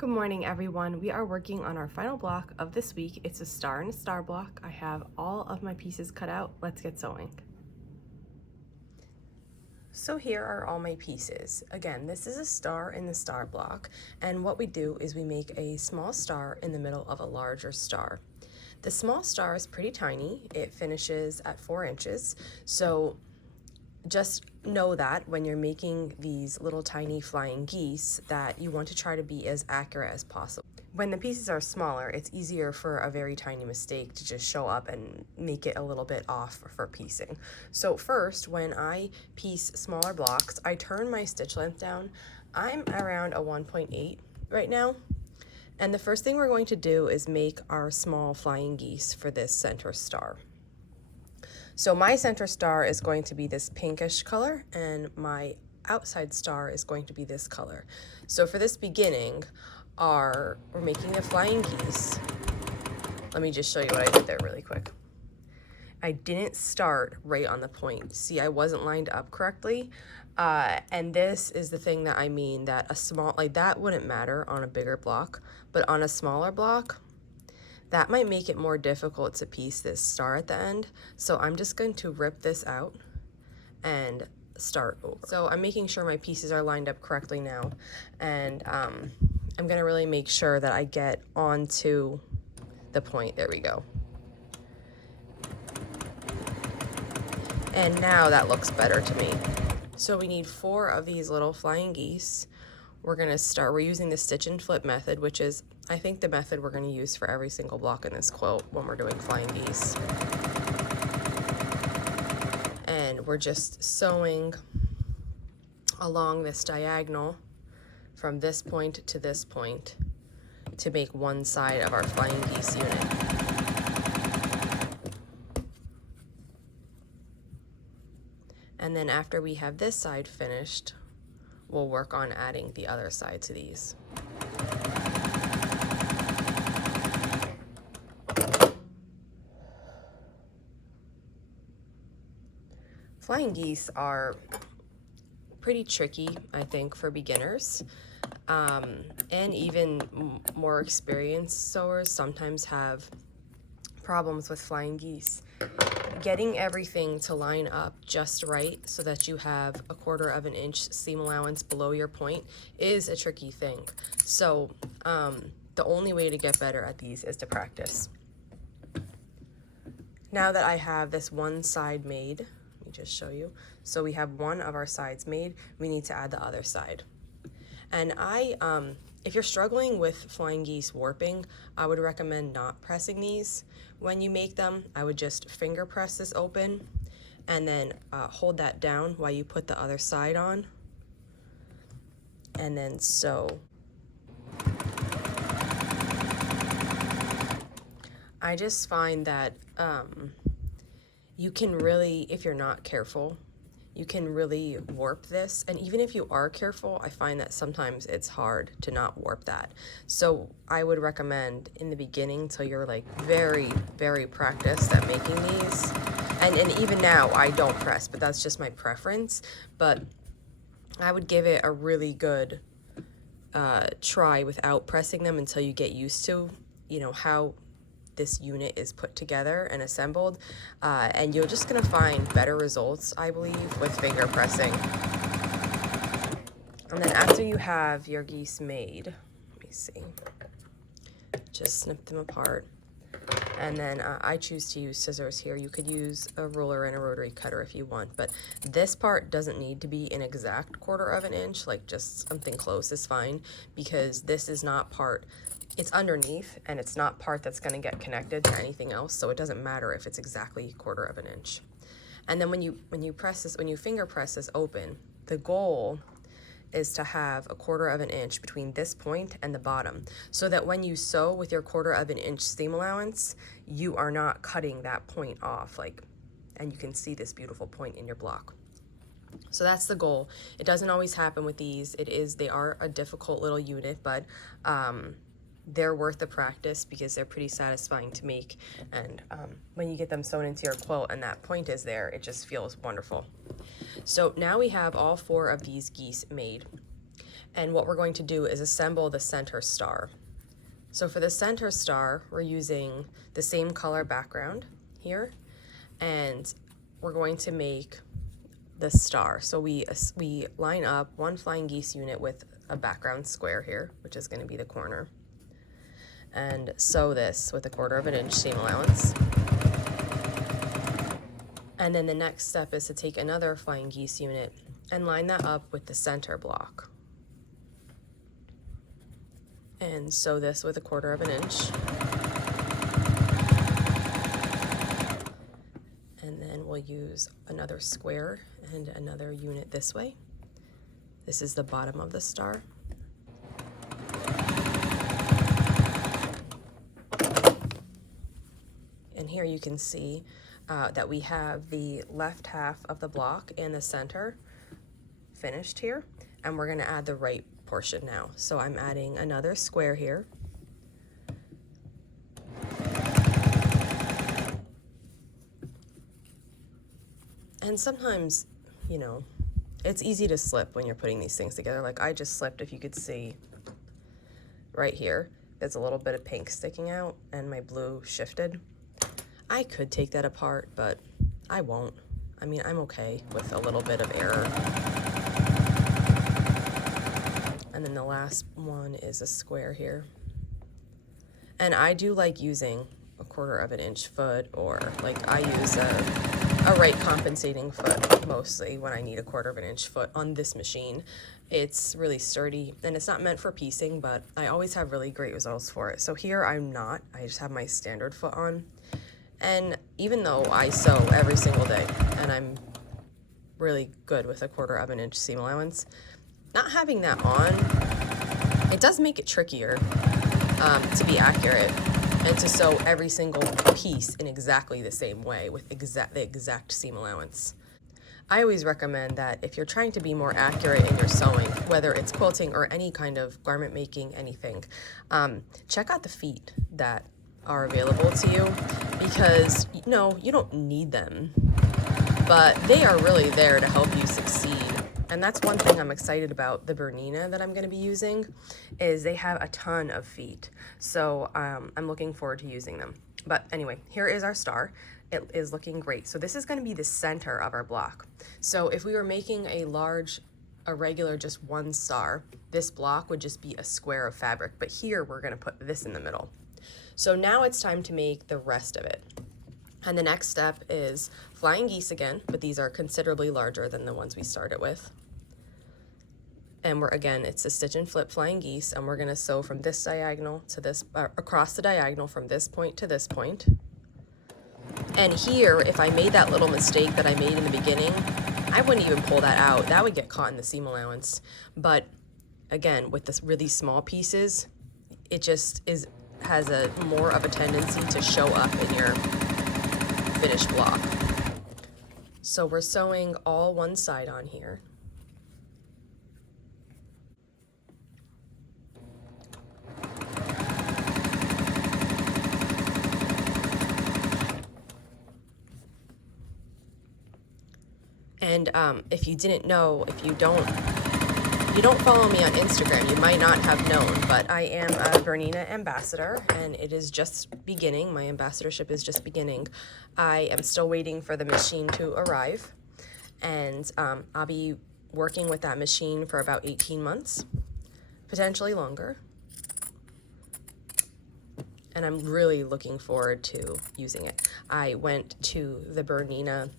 Good morning, everyone. We are working on our final block of this week. It's a star and a star block. I have all of my pieces cut out. Let's get sewing. So here are all my pieces. Again, this is a star in the star block, and what we do is we make a small star in the middle of a larger star. The small star is pretty tiny. It finishes at 4 inches, so just know that when you're making these little tiny flying geese that you want to try to be as accurate as possible. When the pieces are smaller, it's easier for a very tiny mistake to just show up and make it a little bit off for piecing. So first, when I piece smaller blocks, I turn my stitch length down. I'm around a 1.8 right now. And the first thing we're going to do is make our small flying geese for this center star. So my center star is going to be this pinkish color, and my outside star is going to be this color. So for this beginning, we're making the flying geese. Let me just show you what I did there really quick. I didn't start right on the point. See, I wasn't lined up correctly. And this is the thing that I mean, that a small, like that wouldn't matter on a bigger block, but on a smaller block, that might make it more difficult to piece this star at the end. So I'm just going to rip this out and start over. So I'm making sure my pieces are lined up correctly now. And I'm gonna really make sure that I get onto the point. There we go. And now that looks better to me. So we need 4 of these little flying geese. We're using the stitch and flip method, which is, I think, the method we're going to use for every single block in this quilt when we're doing flying geese. And we're just sewing along this diagonal from this point to this point to make one side of our flying geese unit. And then after we have this side finished, we'll work on adding the other side to these. Flying geese are pretty tricky, I think, for beginners. And even more experienced sewers sometimes have problems with flying geese. Getting everything to line up just right so that you have a 1/4 inch seam allowance below your point is a tricky thing. So the only way to get better at these is to practice. Now that I have this one side made, let me just show you. So we have one of our sides made, we need to add the other side. And if you're struggling with flying geese warping, I would recommend not pressing these when you make them. I would just finger press this open and then hold that down while you put the other side on, and then sew. I just find that you can really, if you're not careful, you can really warp this. And even if you are careful, I find that sometimes it's hard to not warp that. So I would recommend in the beginning, till you're like very, very practiced at making these. And even now I don't press, but that's just my preference. But I would give it a really good try without pressing them until you get used to, you know, how this unit is put together and assembled, and you're just gonna find better results, I believe, with finger pressing. And then after you have your geese made, let me see, just snip them apart. And then I choose to use scissors here. You could use a ruler and a rotary cutter if you want, but this part doesn't need to be an exact 1/4 inch, like just something close is fine, because this is not part, it's underneath, and it's not part that's going to get connected to anything else, so it doesn't matter if it's exactly 1/4 inch. And then when you press this, when you finger press this open, the goal is to have a 1/4 inch between this point and the bottom, so that when you sew with your 1/4 inch seam allowance, you are not cutting that point off, like, and you can see this beautiful point in your block. So that's the goal. It doesn't always happen with these. They are a difficult little unit, but they're worth the practice because they're pretty satisfying to make. And when you get them sewn into your quilt and that point is there, it just feels wonderful. So now we have all 4 of these geese made. And what we're going to do is assemble the center star. So for the center star, we're using the same color background here, and we're going to make the star. So we line up one flying geese unit with a background square here, which is going to be the corner, and sew this with 1/4 inch seam allowance. And then the next step is to take another flying geese unit and line that up with the center block. And sew this with 1/4 inch. And then we'll use another square and another unit this way. This is the bottom of the star. And here you can see that we have the left half of the block and the center finished here, and we're going to add the right portion now. So I'm adding another square here. And sometimes, you know, it's easy to slip when you're putting these things together. Like I just slipped, if you could see right here, there's a little bit of pink sticking out and my blue shifted. I could take that apart, but I won't. I mean, I'm okay with a little bit of error. And then the last one is a square here. And I do like using 1/4 inch foot, or like I use a right compensating foot mostly when I need 1/4 inch foot on this machine. It's really sturdy and it's not meant for piecing, but I always have really great results for it. So here I'm not, I just have my standard foot on. And even though I sew every single day and I'm really good with 1/4 inch seam allowance, not having that on, it does make it trickier to be accurate and to sew every single piece in exactly the same way with the exact seam allowance. I always recommend that if you're trying to be more accurate in your sewing, whether it's quilting or any kind of garment making, anything, check out the feet that are available to you, because you don't need them, but they are really there to help you succeed. And that's one thing I'm excited about the Bernina that I'm going to be using, is they have a ton of feet. So I'm looking forward to using them. But anyway, here is our star. It is looking great. So this is going to be the center of our block. So if we were making a regular just one star, this block would just be a square of fabric. But here we're going to put this in the middle. So now it's time to make the rest of it. And the next step is flying geese again, but these are considerably larger than the ones we started with. And it's a stitch and flip flying geese, and we're gonna sew from this diagonal to this, across the diagonal from this point to this point. And here, if I made that little mistake that I made in the beginning, I wouldn't even pull that out. That would get caught in the seam allowance. But again, with this really small pieces, it just has a more of a tendency to show up in your finished block. So we're sewing all one side on here. And if you didn't know, if you don't follow me on Instagram, you might not have known, but I am a Bernina ambassador, and it is just beginning. My ambassadorship is just beginning. I am still waiting for the machine to arrive, and I'll be working with that machine for about 18 months, potentially longer. And I'm really looking forward to using it. I went to the Bernina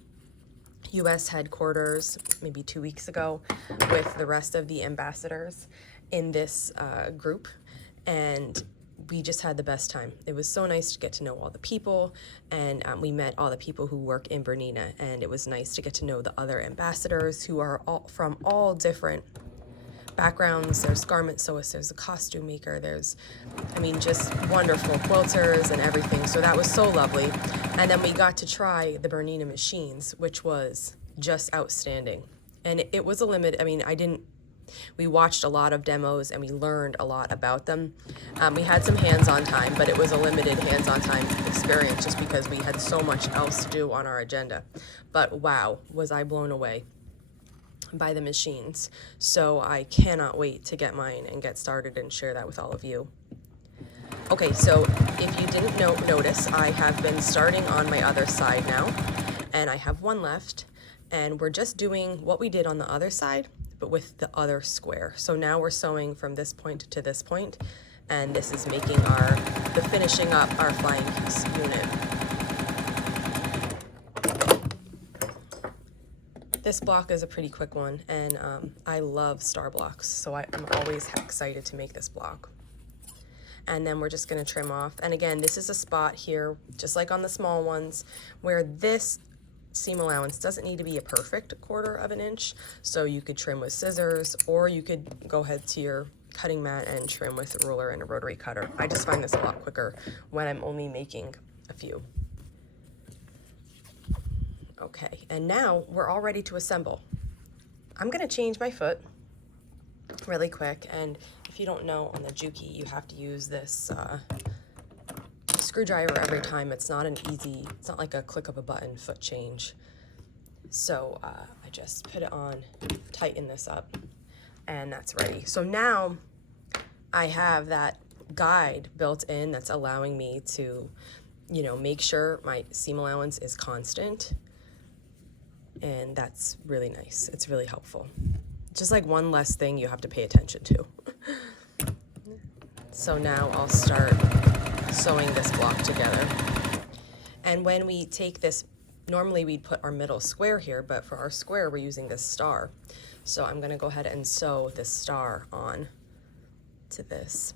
US headquarters maybe 2 weeks ago with the rest of the ambassadors in this group, and we just had the best time. It was so nice to get to know all the people, and we met all the people who work in Bernina, and it was nice to get to know the other ambassadors who are all from all different backgrounds. There's garment sewists, there's a costume maker, there's, just wonderful quilters and everything. So that was so lovely. And then we got to try the Bernina machines, which was just outstanding. And it was a limit. We watched a lot of demos and we learned a lot about them. We had some hands-on time, but it was a limited hands-on time experience just because we had so much else to do on our agenda. But wow, was I blown away. by the machines. So I cannot wait to get mine and get started and share that with all of you. Okay, so if you didn't notice, I have been starting on my other side now, and I have one left, and we're just doing what we did on the other side, but with the other square. So now we're sewing from this point to this point, and this is making the finishing up our flying piece unit. This block is a pretty quick one, and I love star blocks, so I'm always excited to make this block. And then we're just gonna trim off. And again, this is a spot here, just like on the small ones, where this seam allowance doesn't need to be a perfect 1/4 of an inch. So you could trim with scissors, or you could go ahead to your cutting mat and trim with a ruler and a rotary cutter. I just find this a lot quicker when I'm only making a few. Okay, and now we're all ready to assemble. I'm gonna change my foot really quick, and if you don't know, on the Juki you have to use this screwdriver every time. It's not like a click of a button foot change. So I just put it on, tighten this up, and that's ready. So now I have that guide built in that's allowing me to, you know, make sure my seam allowance is constant, and that's really nice. It's really helpful. Just like one less thing you have to pay attention to. So now I'll start sewing this block together. And when we take this, normally we'd put our middle square here, but for our square we're using this star. So I'm gonna go ahead and sew this star on to this.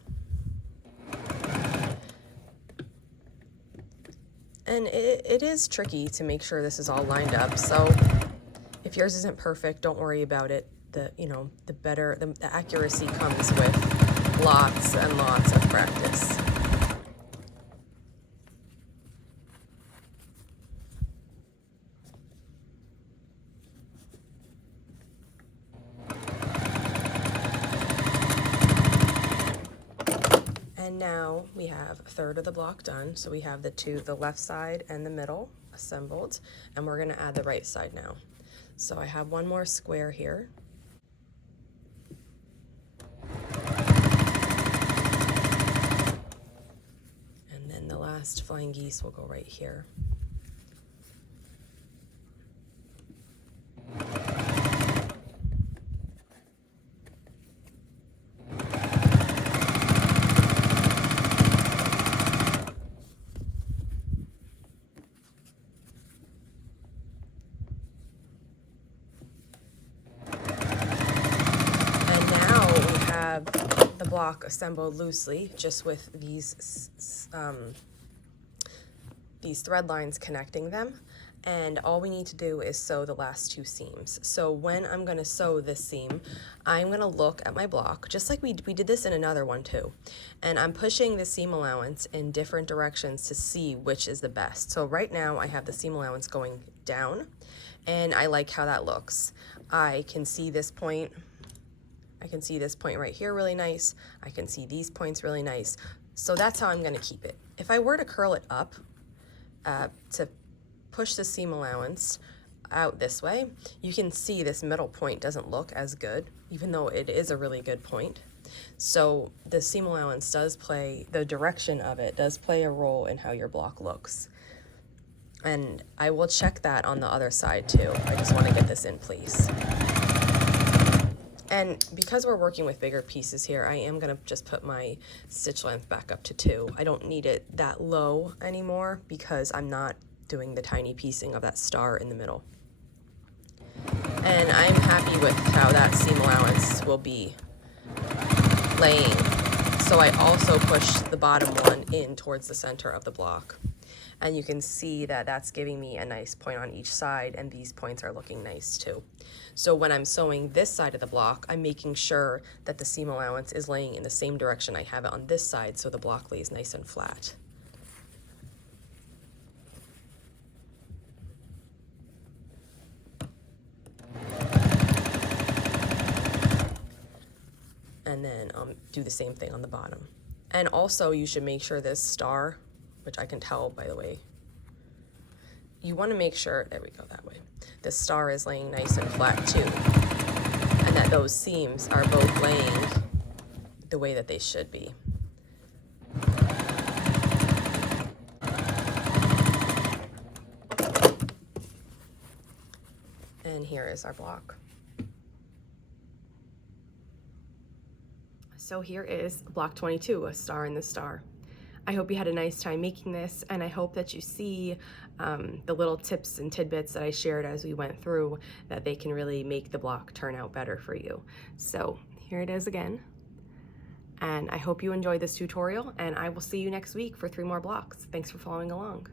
And it is tricky to make sure this is all lined up. So if yours isn't perfect, don't worry about it. The accuracy comes with lots and lots of practice. And now we have 1/3 of the block done. So we have the left side and the middle assembled, and we're gonna add the right side now. So I have one more square here. And then the last flying geese will go right here. The block assembled loosely, just with these thread lines connecting them, and all we need to do is sew the last 2 seams. So when I'm going to sew this seam, I'm going to look at my block, just like we did this in another one too, and I'm pushing the seam allowance in different directions to see which is the best. So right now I have the seam allowance going down, and I like how that looks. I can see this point. I can see this point right here really nice. I can see these points really nice. So that's how I'm gonna keep it. If I were to curl it up to push the seam allowance out this way, you can see this middle point doesn't look as good, even though it is a really good point. So the seam allowance the direction of it does play a role in how your block looks. And I will check that on the other side too. I just wanna get this in place. And because we're working with bigger pieces here, I am gonna just put my stitch length back up to 2. I don't need it that low anymore because I'm not doing the tiny piecing of that star in the middle. And I'm happy with how that seam allowance will be laying. So I also pushed the bottom one in towards the center of the block. And you can see that that's giving me a nice point on each side, and these points are looking nice too. So when I'm sewing this side of the block, I'm making sure that the seam allowance is laying in the same direction I have it on this side, so the block lays nice and flat. And then do the same thing on the bottom. And also you should make sure this star, which I can tell by the way, you want to make sure, there we go, that way, the star is laying nice and flat too. and that those seams are both laying the way that they should be. And here is our block. So here is block 22, a star in the star. I hope you had a nice time making this, and I hope that you see the little tips and tidbits that I shared as we went through, that they can really make the block turn out better for you. So here it is again, and I hope you enjoyed this tutorial, and I will see you next week for 3 more blocks. Thanks for following along.